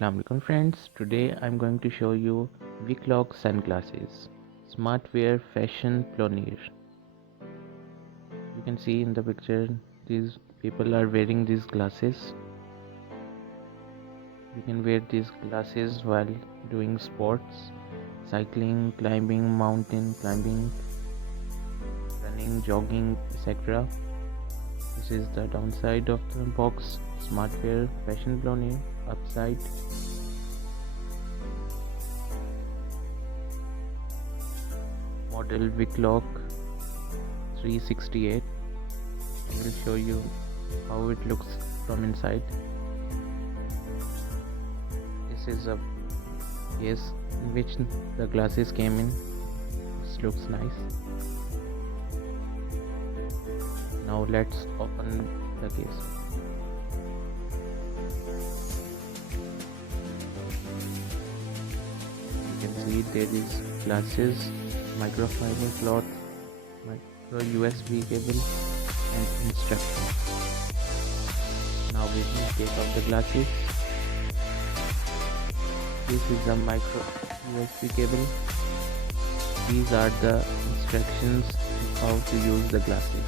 Assalamualaikum friends, today I'm going to show you Viclook sunglasses, smart wear fashion pioneer. You can see in the picture these people are wearing these glasses. You can wear these glasses while doing sports, cycling, climbing, mountain climbing, running, jogging, etc. This is the downside of the box, smart wear fashion pioneer. Upside, model Viclook 368. I will show you how it looks from inside. This is a case in which the glasses came in. This looks nice. Now let's open the case. See, there is glasses, microfiber cloth, micro USB cable and instructions. Now we will take off the glasses. This is the micro USB cable. These are the instructions how to use the glasses.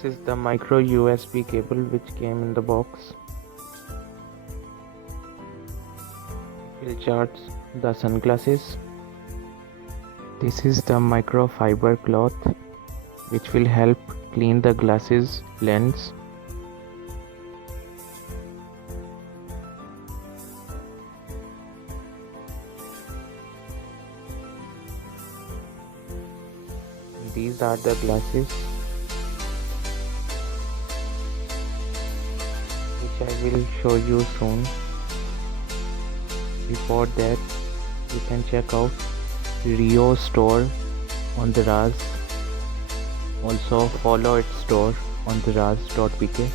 This is the micro USB cable which came in the box. It will charge the sunglasses. This is the microfiber cloth which will help clean the glasses lens. These are the glasses which I will show you soon. Before that, you can check out Rio store on the Raz. Also follow its store on the raz.pk.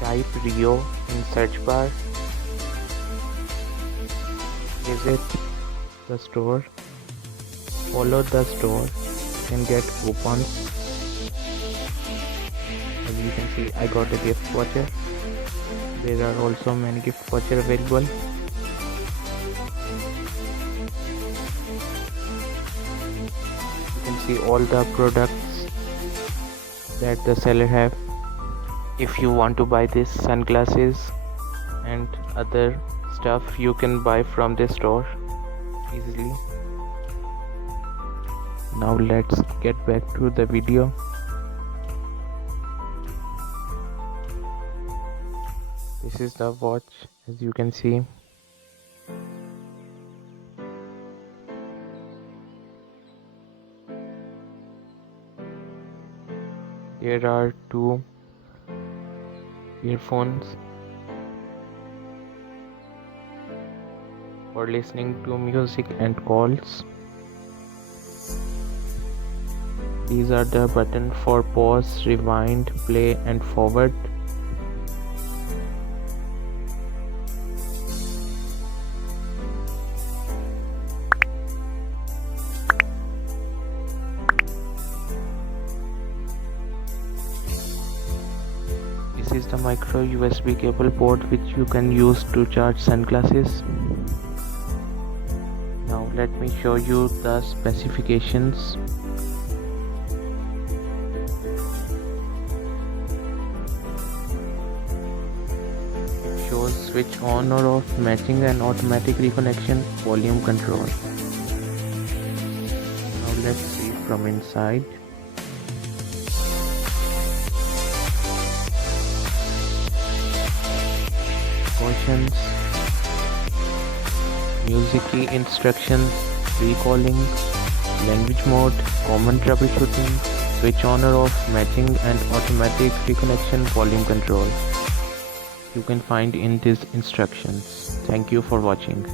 Type Rio in search bar. Visit the store. Follow the store. You can get coupons. As you can see, I got a gift voucher. There are also many gift vouchers available. You can see all the products that the seller have. If you want to buy these sunglasses and other stuff, you can buy from the store easily. Now let's get back to the video. This is the watch, as you can see. There are two earphones for listening to music and calls. These are the buttons for pause, rewind, play and forward. This is the micro USB cable port which you can use to charge sunglasses. Now let me show you the specifications. It shows switch on or off, matching and automatic reconnection, volume control. Now let's see from inside. Cautions, music key instructions, recalling, language mode, common troubleshooting, switch on or off, matching and automatic reconnection, volume control. You can find in these instructions. Thank you for watching.